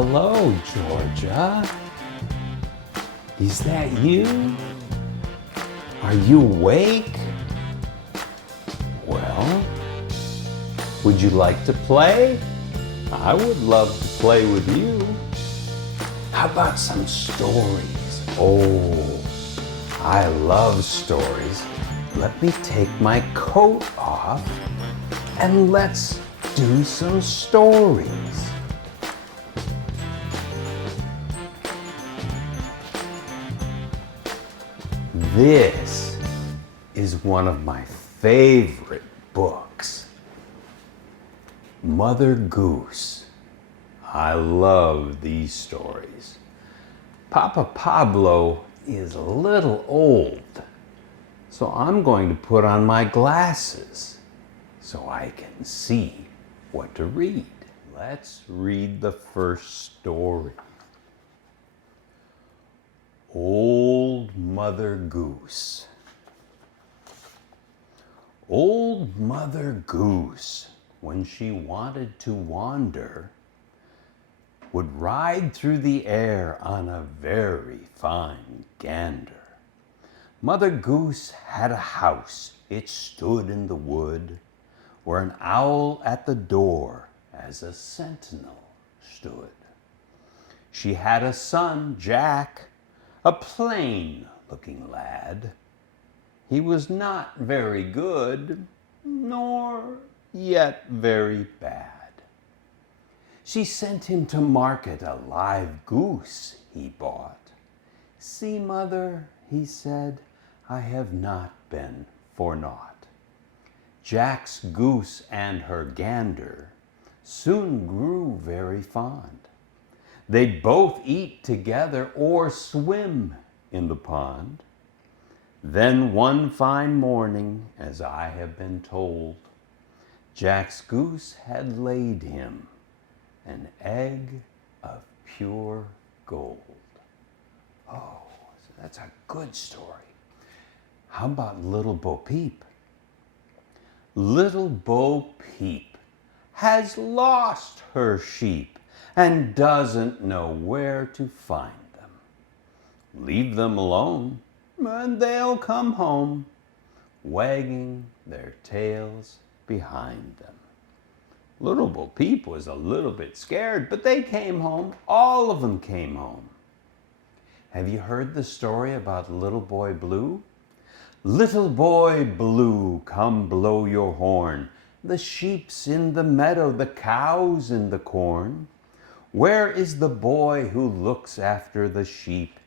Hello, Georgia. Is that you? Are you awake? Well, would you like to play? I would love to play with you. How about some stories? Oh, I love stories. Let me take my coat off and let's do some stories. This is one of my favorite books. Mother Goose. I love these stories. Papa Pablo is a little old, so I'm going to put on my glasses so I can see what to read. Let's read the first story. Old Mother Goose. Old Mother Goose, when she wanted to wander, would ride through the air on a very fine gander. Mother Goose had a house, it stood in the wood, where an owl at the door as a sentinel stood. She had a son, Jack, a plain-looking lad. He was not very good, nor yet very bad. She sent him to market a live goose he bought. "See, Mother," he said, "I have not been for naught." Jack's goose and her gander soon grew very fond. They'd both eat together or swim in the pond. Then one fine morning, as I have been told, Jack's goose had laid him an egg of pure gold. Oh, so that's a good story. How about Little Bo Peep? Little Bo Peep has lost her sheep and doesn't know where to find them. Leave them alone, and they'll come home, wagging their tails behind them. Little Bo Peep was a little bit scared, but they came home. All of them came home. Have you heard the story about Little Boy Blue? Little Boy Blue, come blow your horn. The sheep's in the meadow, the cow's in the corn. Where is the boy who looks after the sheep?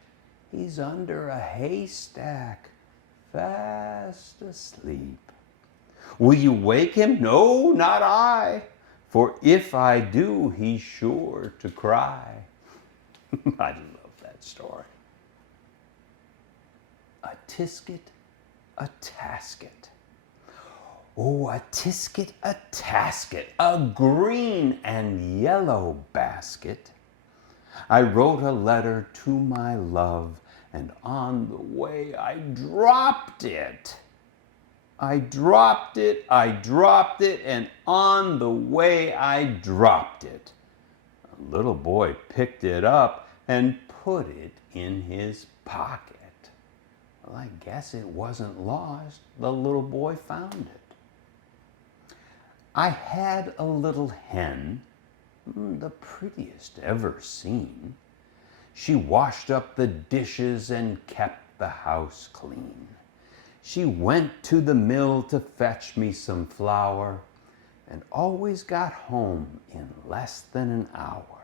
He's under a haystack, fast asleep. Will you wake him? No, not I. For if I do, he's sure to cry. I love that story. A tisket, a tasket. Oh, a tisket, a tasket, a green and yellow basket. I wrote a letter to my love, and on the way I dropped it. I dropped it, and on the way I dropped it. A little boy picked it up and put it in his pocket. Well, I guess it wasn't lost. The little boy found it. I had a little hen, the prettiest ever seen. She washed up the dishes and kept the house clean. She went to the mill to fetch me some flour and always got home in less than an hour.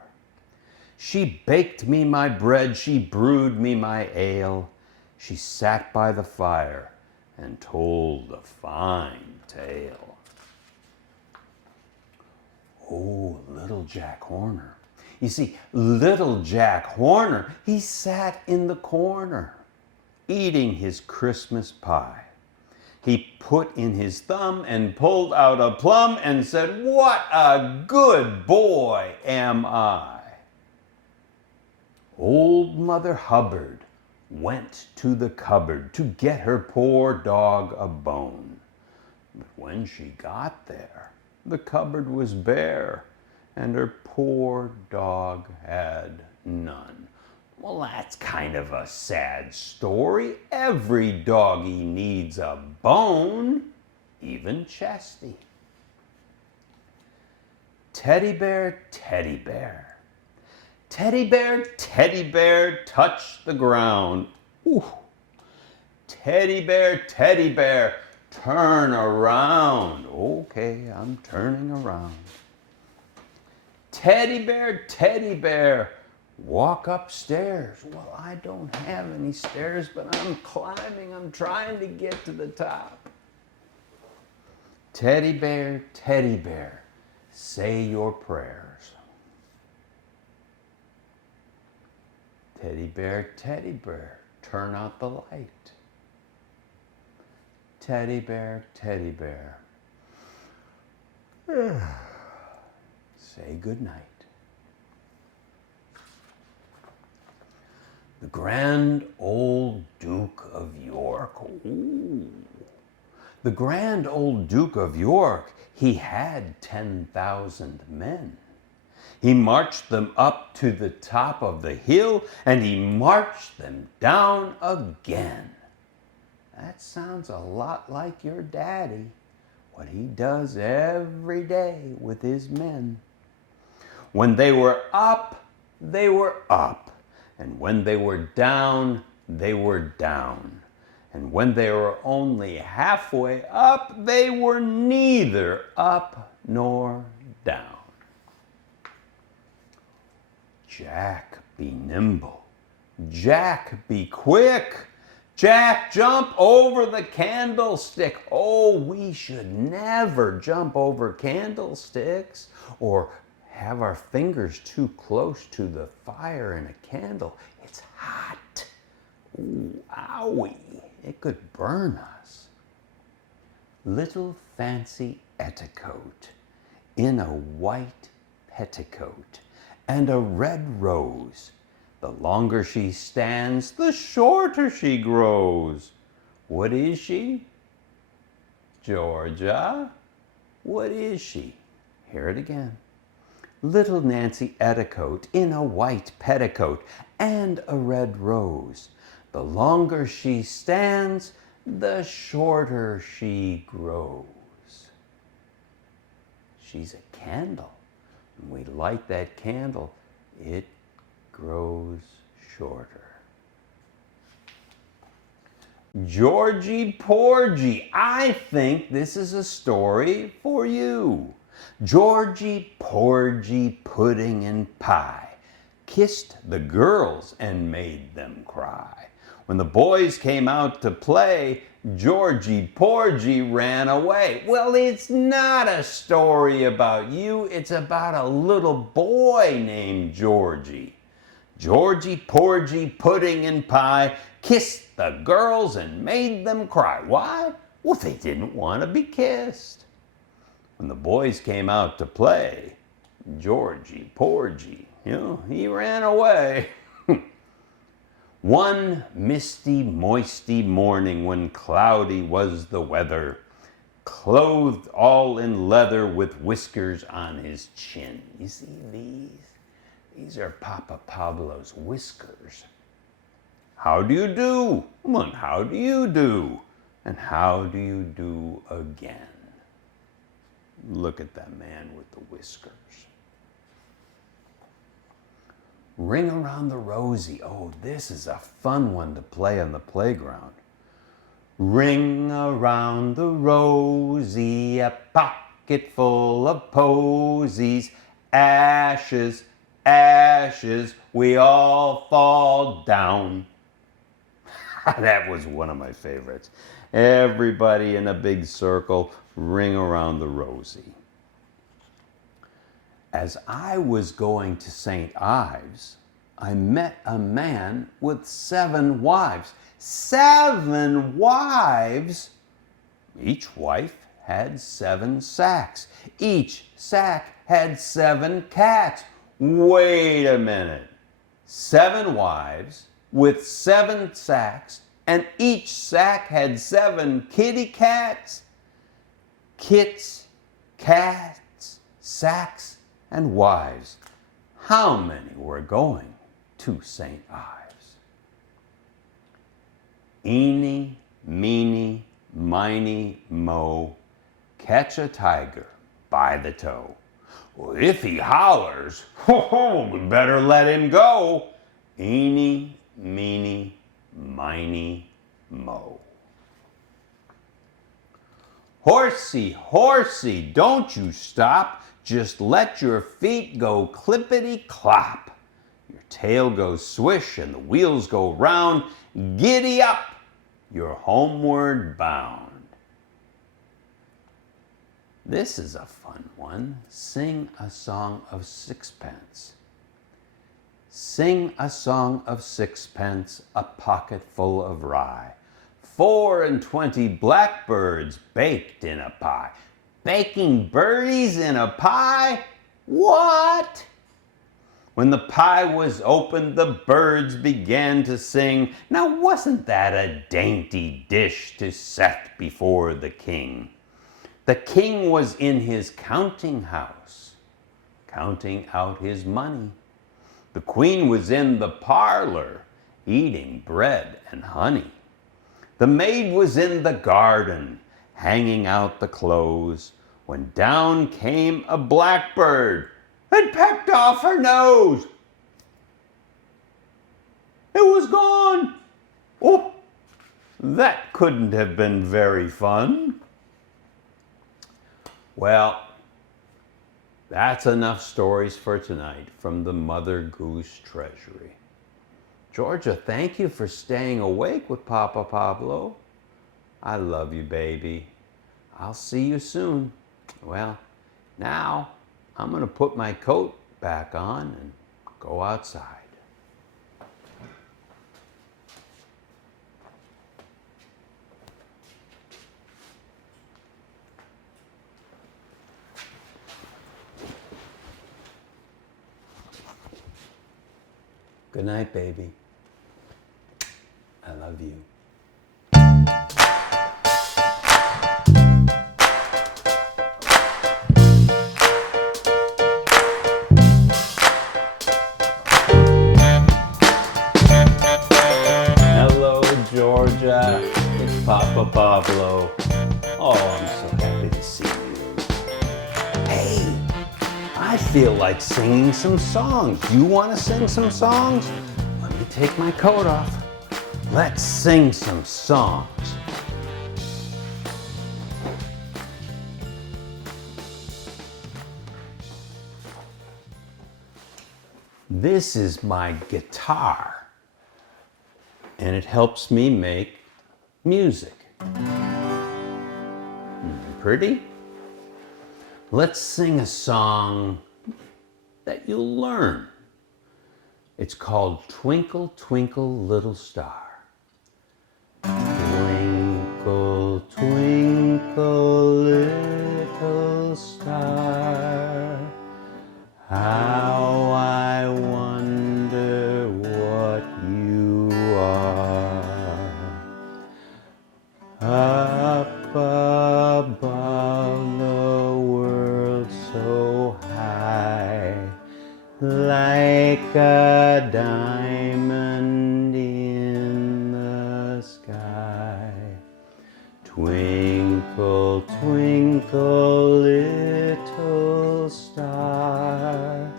She baked me my bread, she brewed me my ale. She sat by the fire and told a fine tale. Oh, little Jack Horner. You see, little Jack Horner, he sat in the corner eating his Christmas pie. He put in his thumb and pulled out a plum and said, "What a good boy am I." Old Mother Hubbard went to the cupboard to get her poor dog a bone. But when she got there, the cupboard was bare, and her poor dog had none. Well, that's kind of a sad story. Every doggy needs a bone, even Chesty. Teddy bear, teddy bear. Teddy bear, touch the ground. Ooh. Teddy bear, turn around. Okay, I'm turning around. Teddy bear, walk upstairs. Well, I don't have any stairs, but I'm climbing. I'm trying to get to the top. Teddy bear, say your prayers. Teddy bear, turn out the light. Teddy bear, say good night. The Grand Old Duke of York. Ooh. The Grand Old Duke of York, he had 10,000 men. He marched them up to the top of the hill, and he marched them down again. That sounds a lot like your daddy, what he does every day with his men. When they were up, they were up. And when they were down, they were down. And when they were only halfway up, they were neither up nor down. Jack, be nimble. Jack, be quick. Jack, jump over the candlestick. Oh, we should never jump over candlesticks or have our fingers too close to the fire in a candle. It's hot. Ooh, owie. It could burn us. Little Fancy Etticoat in a white petticoat and a red rose. The longer she stands, the shorter she grows. What is she? Georgia? What is she? Hear it again. Little Nancy Etticoat in a white petticoat and a red rose. The longer she stands, the shorter she grows. She's a candle. When we light that candle, it grows shorter. Georgie Porgy, I think this is a story for you. Georgie Porgy, pudding and pie, kissed the girls and made them cry. When the boys came out to play, Georgie Porgy ran away. Well, it's not a story about you. It's about a little boy named Georgie. Georgie Porgy, pudding and pie, kissed the girls and made them cry. Why? Well, they didn't want to be kissed. When the boys came out to play, Georgie Porgy, he ran away. One misty, moisty morning when cloudy was the weather, clothed all in leather with whiskers on his chin. You see these? These are Papa Pablo's whiskers. How do you do? And how do you do? And how do you do again? Look at that man with the whiskers. Ring around the rosy. Oh, this is a fun one to play on the playground. Ring around the rosy, a pocket full of posies, ashes, ashes, we all fall down. That was one of my favorites. Everybody in a big circle, ring around the rosy. As I was going to St. Ives, I met a man with 7 wives. 7 wives! Each wife had 7 sacks. Each sack had 7 cats. Wait a minute. 7 wives with 7 sacks, and each sack had 7 kitty cats? Kits, cats, sacks, and wives, how many were going to St. Ives? Eeny, meeny, miny, mo, catch a tiger by the toe. Well, if he hollers, ho ho, we better let him go. Eeny, meeny, miny, mo. Horsey, horsey, don't you stop. Just let your feet go clippity-clop. Your tail goes swish and the wheels go round. Giddy up, you're homeward bound. This is a fun one. Sing a song of sixpence. Sing a song of sixpence, a pocket full of rye. 24 blackbirds baked in a pie. Baking birdies in a pie? What? When the pie was opened, the birds began to sing. Now wasn't that a dainty dish to set before the king? The king was in his counting house, counting out his money. The queen was in the parlor, eating bread and honey. The maid was in the garden, hanging out the clothes, when down came a blackbird and pecked off her nose. It was gone. Oh, that couldn't have been very fun. Well, that's enough stories for tonight from the Mother Goose Treasury. Georgia, thank you for staying awake with Papa Pablo. I love you, baby. I'll see you soon. Well, now I'm going to put my coat back on and go outside. Good night, baby. I love you. Hello, Georgia. It's Papa Pablo. Oh, I'm so happy to see you. Hey, I feel like singing some songs. You want to sing some songs? Let me take my coat off. Let's sing some songs. This is my guitar, and it helps me make music. Pretty? Let's sing a song that you'll learn. It's called Twinkle, Twinkle, Little Star. Twinkle, twinkle, little star, how I wonder what you are. Up above the world so high, like a diamond in the sky. Twinkle, twinkle, little star,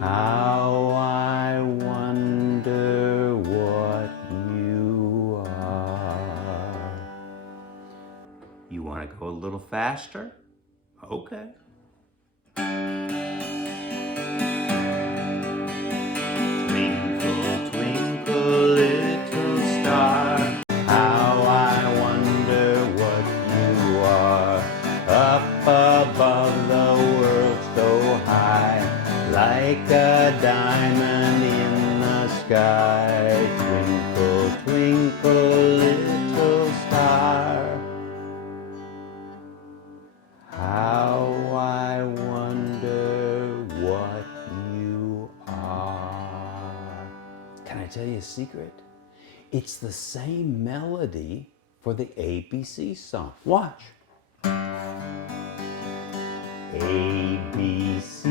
how I wonder what you are. You want to go a little faster? Okay. Twinkle, twinkle, little star, how I wonder what you are. Up above the world so high, like a diamond in the sky. Twinkle, twinkle, little star, how I wonder what you are. Can I tell you a secret? It's the same melody for the ABC song. Watch. A, B, C,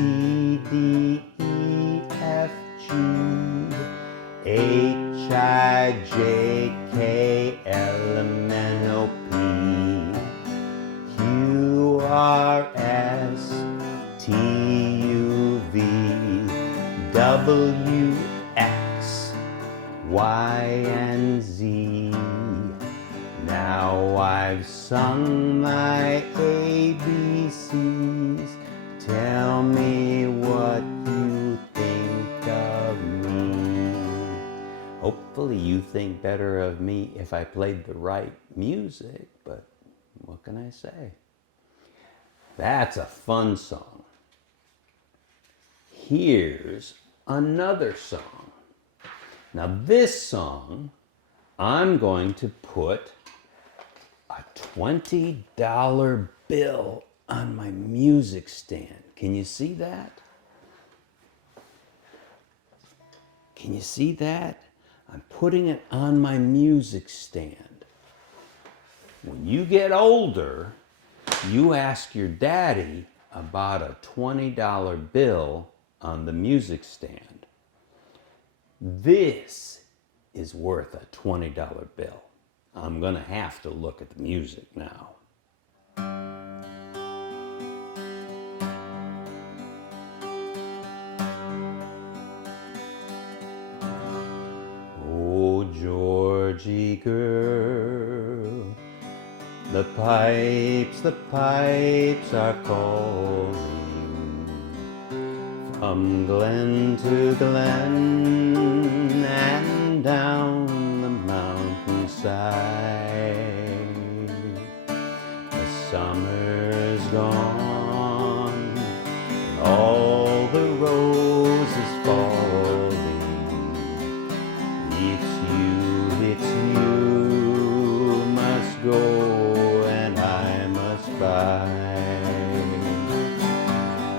W, X, Y, and Z. Now I've sung my ABCs. Tell me what you think of me. Hopefully you think better of me if I played the right music, but what can I say? That's a fun song. Here's another song. Now this song, I'm going to put a $20 bill on my music stand. Can you see that? Can you see that? I'm putting it on my music stand. When you get older, you ask your daddy about a $20 bill on the music stand. This is worth a $20 bill. I'm gonna have to look at the music now. Oh, Georgie girl, the pipes are calling from glen to glen and down the mountainside. The summer's gone and all the roses falling. It's you must go and I must bide.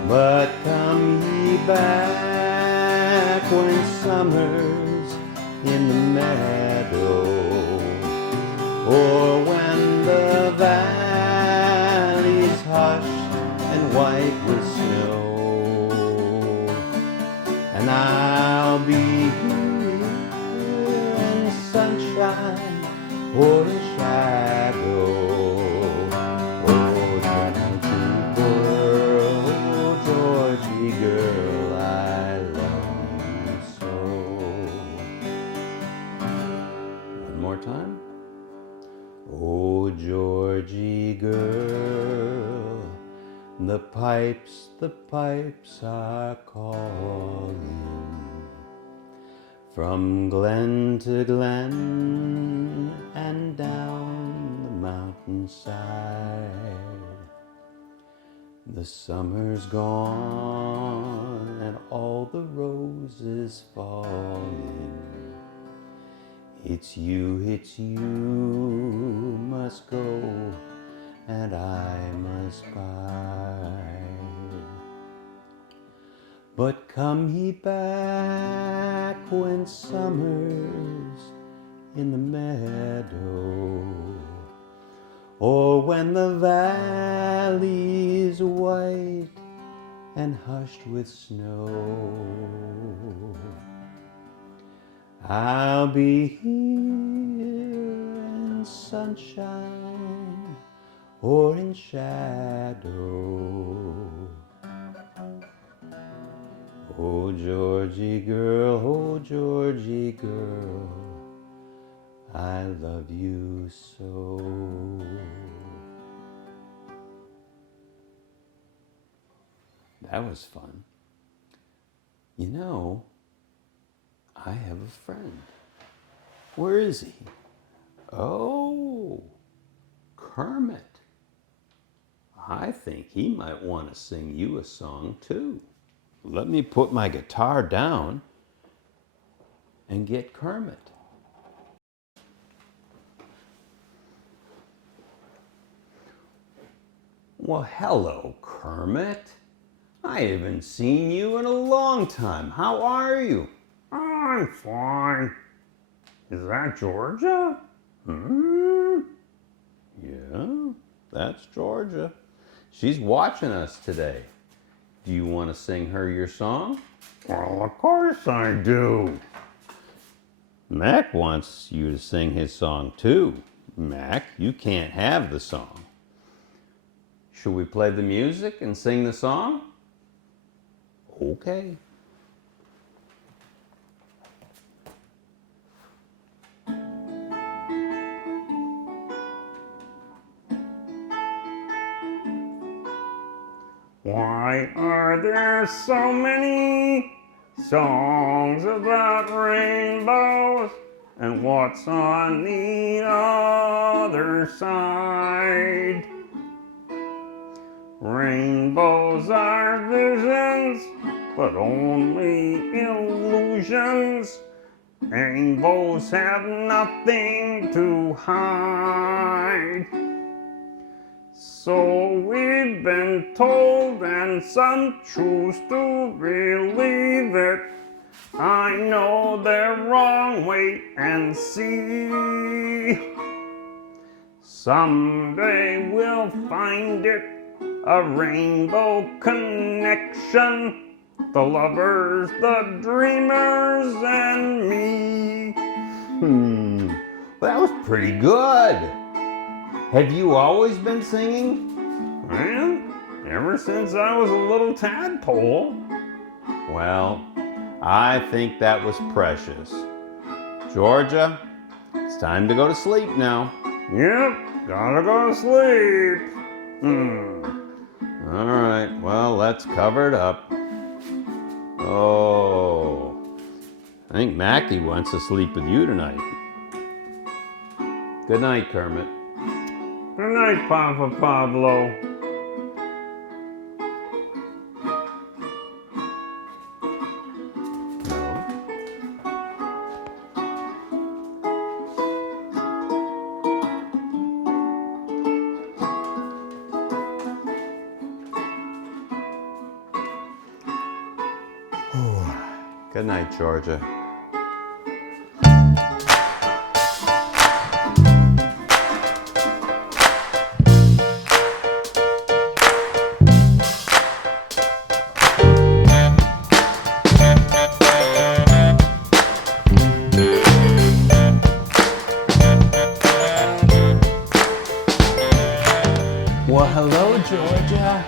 But come ye back when summer's in the meadow, or when the valley's hushed and white with snow, and I'll be here in sunshine or in shadow. Girl, I love you so. One more time. Oh, Georgie girl, the pipes are calling from glen to glen and down the mountainside. The summer's gone and all the roses falling. It's you must go and I must bide. But come ye back when summer's in the meadow, or when the valley's white and hushed with snow. I'll be here in sunshine or in shadow. Oh, Georgie girl, I love you so. That was fun. You know, I have a friend. Where is he? Oh, Kermit. I think he might want to sing you a song too. Let me put my guitar down and get Kermit. Well, hello, Kermit. I haven't seen you in a long time. How are you? I'm fine. Is that Georgia? Yeah, that's Georgia. She's watching us today. Do you want to sing her your song? Well, of course I do. Mac wants you to sing his song too. Mac, you can't have the song. Should we play the music and sing the song? Okay. Why are there so many songs about rainbows? And what's on the other side? Rainbows are visions, but only illusions. Rainbows have nothing to hide. So we've been told, and some choose to believe it. I know they're wrong, wait and see. Someday we'll find it, a rainbow connection. The lovers, the dreamers, and me. Well, that was pretty good. Have you always been singing? Well, ever since I was a little tadpole. Well, I think that was precious. Georgia, it's time to go to sleep now. Yep, gotta go to sleep. All right, well, let's cover it up. Oh, I think Mackie wants to sleep with you tonight. Good night, Kermit. Good night, Papa Pablo. Good night, Georgia. Well, hello, Georgia.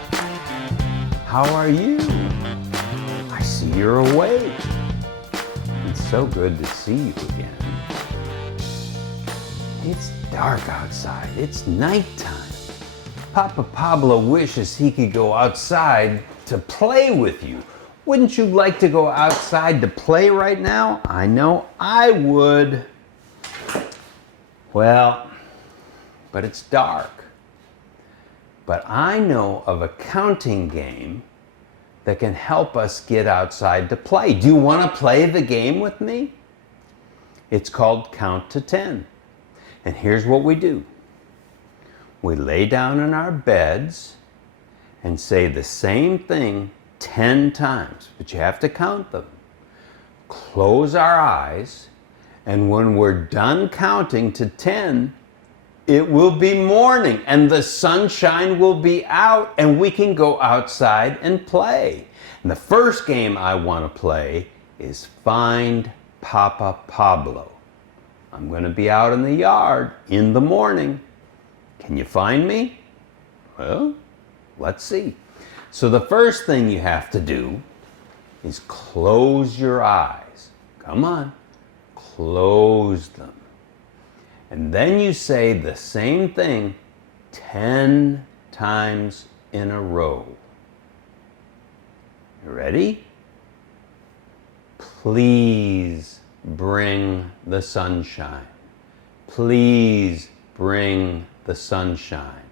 How are you? I see you're awake. It's so good to see you again. It's dark outside. It's nighttime. Papa Pablo wishes he could go outside to play with you. Wouldn't you like to go outside to play right now? I know I would. Well, but it's dark. But I know of a counting game that can help us get outside to play. Do you want to play the game with me? It's called Count to 10. And here's what we do. We lay down in our beds and say the same thing 10 times, but you have to count them. Close our eyes, and when we're done counting to 10, it will be morning and the sunshine will be out and we can go outside and play. And the first game I want to play is Find Papa Pablo. I'm going to be out in the yard in the morning. Can you find me? Well, let's see. So the first thing you have to do is close your eyes. Come on, close them. And then you say the same thing 10 times in a row. You ready? Please bring the sunshine. Please bring the sunshine.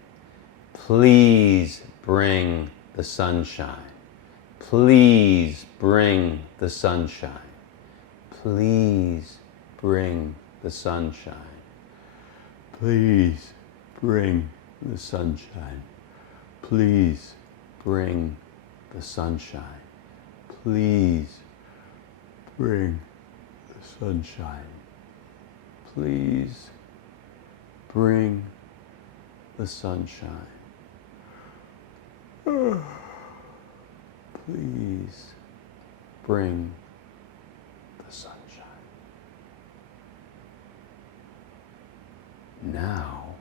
Please bring the sunshine. Please bring the sunshine. Please bring the sunshine. Please bring the sunshine. Please bring the sunshine. Please bring the sunshine. Please bring the sunshine. Please bring the sunshine. Now,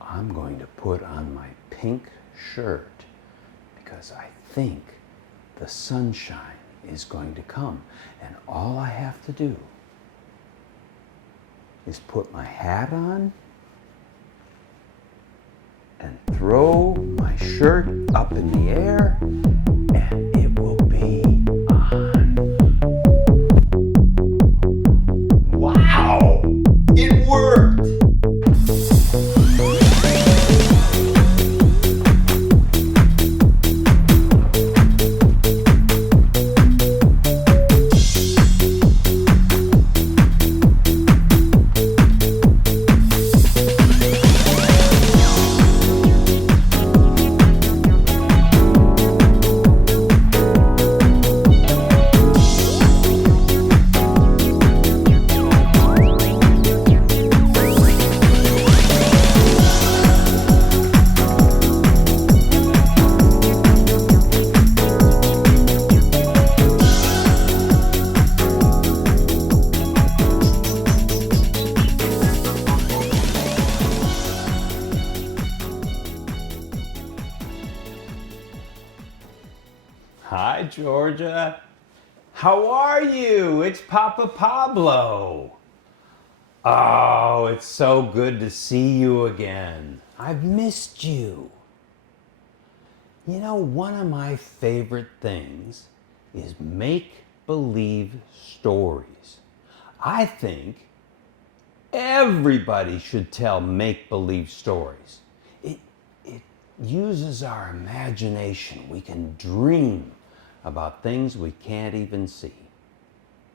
I'm going to put on my pink shirt because I think the sunshine is going to come. And all I have to do is put my hat on and throw my shirt up in the air, and it will be on. Wow! It worked! Hi, Georgia. How are you? It's Papa Pablo. Oh, it's so good to see you again. I've missed you. You know, one of my favorite things is make-believe stories. I think everybody should tell make-believe stories. It uses our imagination. We can dream about things we can't even see.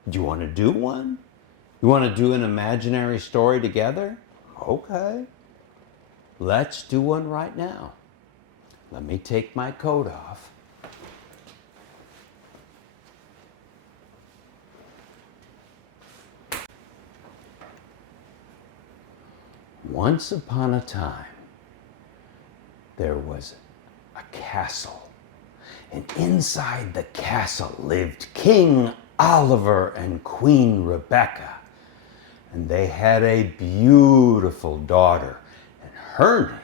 Do you want to do one? You want to do an imaginary story together? Okay. Let's do one right now. Let me take my coat off. Once upon a time, there was a castle. And inside the castle lived King Oliver and Queen Rebecca. And they had a beautiful daughter. And her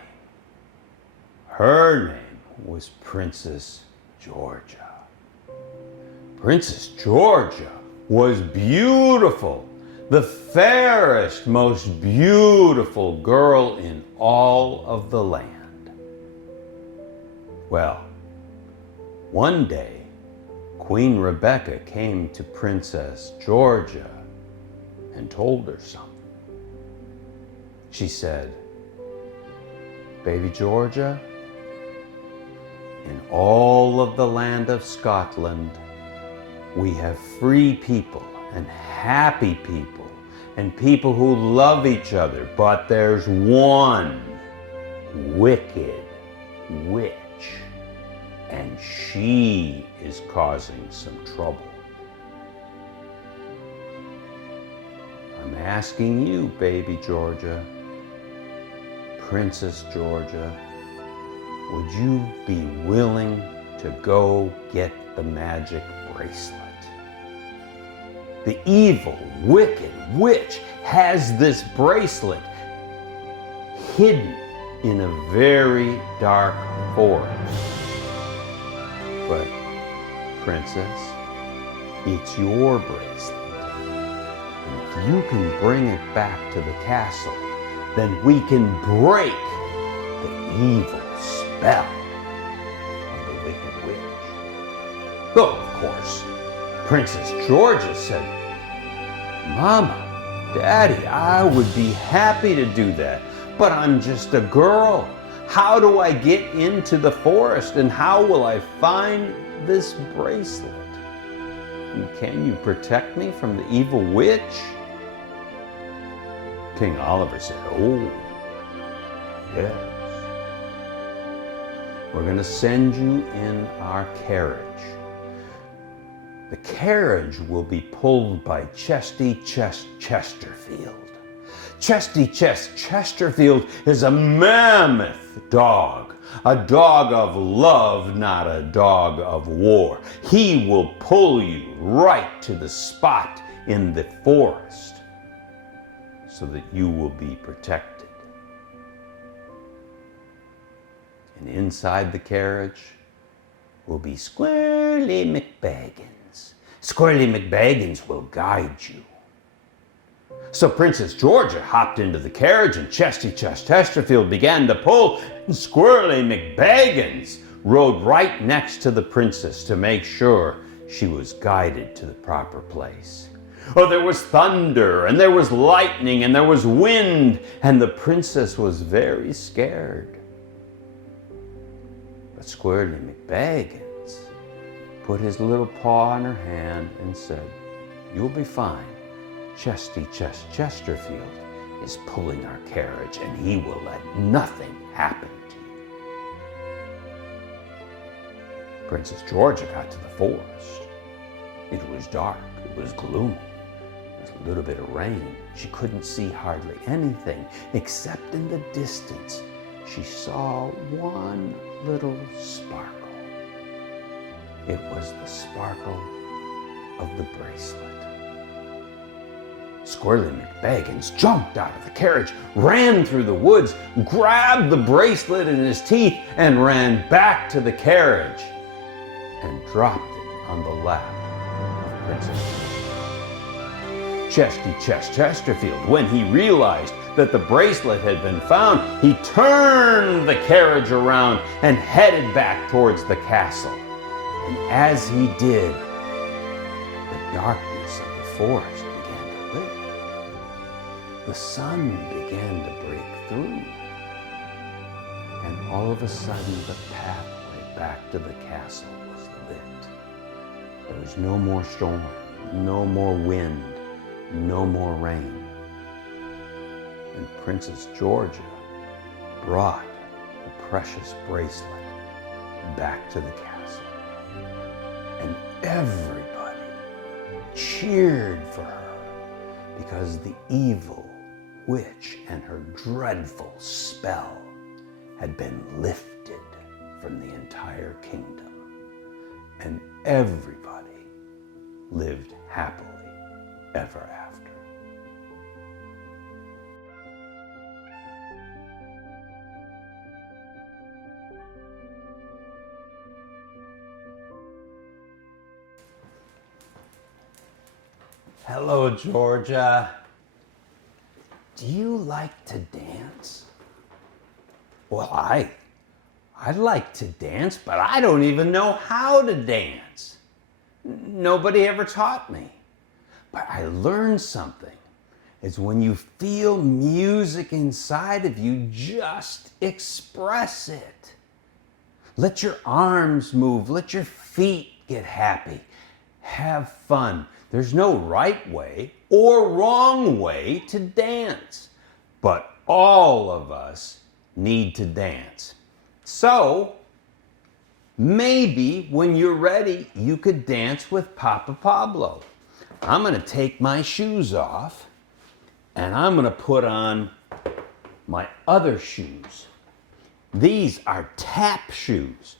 name was Princess Georgia. Princess Georgia was beautiful, the fairest, most beautiful girl in all of the land. Well, one day, Queen Rebecca came to Princess Georgia and told her something. She said, "Baby Georgia, in all of the land of Scotland, we have free people and happy people and people who love each other, but there's one wicked witch. And she is causing some trouble. I'm asking you, baby Georgia, Princess Georgia, would you be willing to go get the magic bracelet? The evil, wicked witch has this bracelet hidden in a very dark forest. But, Princess, it's your bracelet. And if you can bring it back to the castle, then we can break the evil spell of the wicked witch. Oh, of course, Princess Georgia said, "Mama, Daddy, I would be happy to do that, but I'm just a girl. How do I get into the forest, and how will I find this bracelet? And can you protect me from the evil witch?" King Oliver said, "Oh, yes. We're going to send you in our carriage. The carriage will be pulled by Chesty Chest Chesterfield. Chesty Chest Chesterfield is a mammoth dog, a dog of love, not a dog of war. He will pull you right to the spot in the forest so that you will be protected. And inside the carriage will be Squirrely McBaggins. Squirrely McBaggins will guide you." So Princess Georgia hopped into the carriage, and Chesty Chest Chesterfield began to pull, and Squirrely McBaggins rode right next to the princess to make sure she was guided to the proper place. Oh, there was thunder, and there was lightning, and there was wind, and the princess was very scared. But Squirrely McBaggins put his little paw on her hand and said, "You'll be fine. Chesty Chest Chesterfield is pulling our carriage, and he will let nothing happen to you." Princess Georgia got to the forest. It was dark, it was gloomy. There was a little bit of rain. She couldn't see hardly anything, except in the distance she saw one little sparkle. It was the sparkle of the bracelet. Squirrely McBaggins jumped out of the carriage, ran through the woods, grabbed the bracelet in his teeth, and ran back to the carriage and dropped it on the lap of Princess Georgia. Chesty Chest Chesterfield, when he realized that the bracelet had been found, he turned the carriage around and headed back towards the castle. And as he did, the darkness of the forest began to lift. The sun began to break through. And all of a sudden, the pathway back to the castle was lit. There was no more storm, no more wind, no more rain. And Princess Georgia brought the precious bracelet back to the castle. And everybody cheered for her because the evil witch and her dreadful spell had been lifted from the entire kingdom. And everybody lived happily ever after. Hello, Georgia. Do you like to dance? Well, I'd like to dance, but I don't even know how to dance. Nobody ever taught me. But I learned something. It's when you feel music inside of you, just express it. Let your arms move. Let your feet get happy. Have fun. There's no right way or wrong way to dance. But all of us need to dance. So, maybe when you're ready, you could dance with Papa Pablo. I'm going to take my shoes off and I'm going to put on my other shoes. These are tap shoes.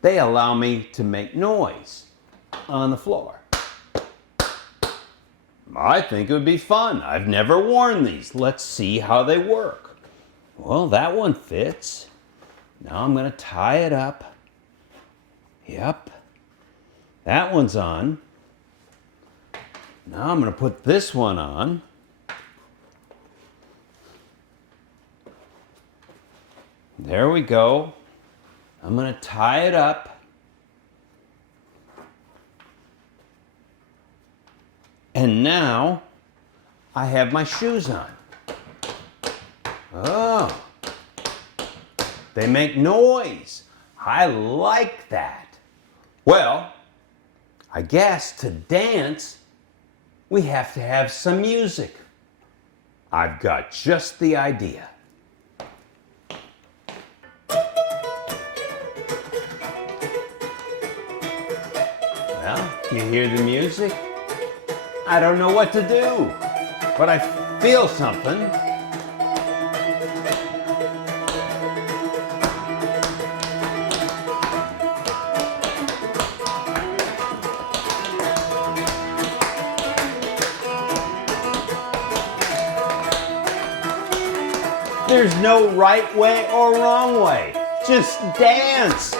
They allow me to make noise on the floor. I think it would be fun. I've never worn these. Let's see how they work. Well, that one fits. Now I'm going to tie it up. Yep. That one's on. Now I'm going to put this one on. There we go. I'm going to tie it up. And now I have my shoes on. Oh, they make noise. I like that. Well, I guess to dance, we have to have some music. I've got just the idea. Well, you hear the music? I don't know what to do, but I feel something. There's no right way or wrong way. Just dance.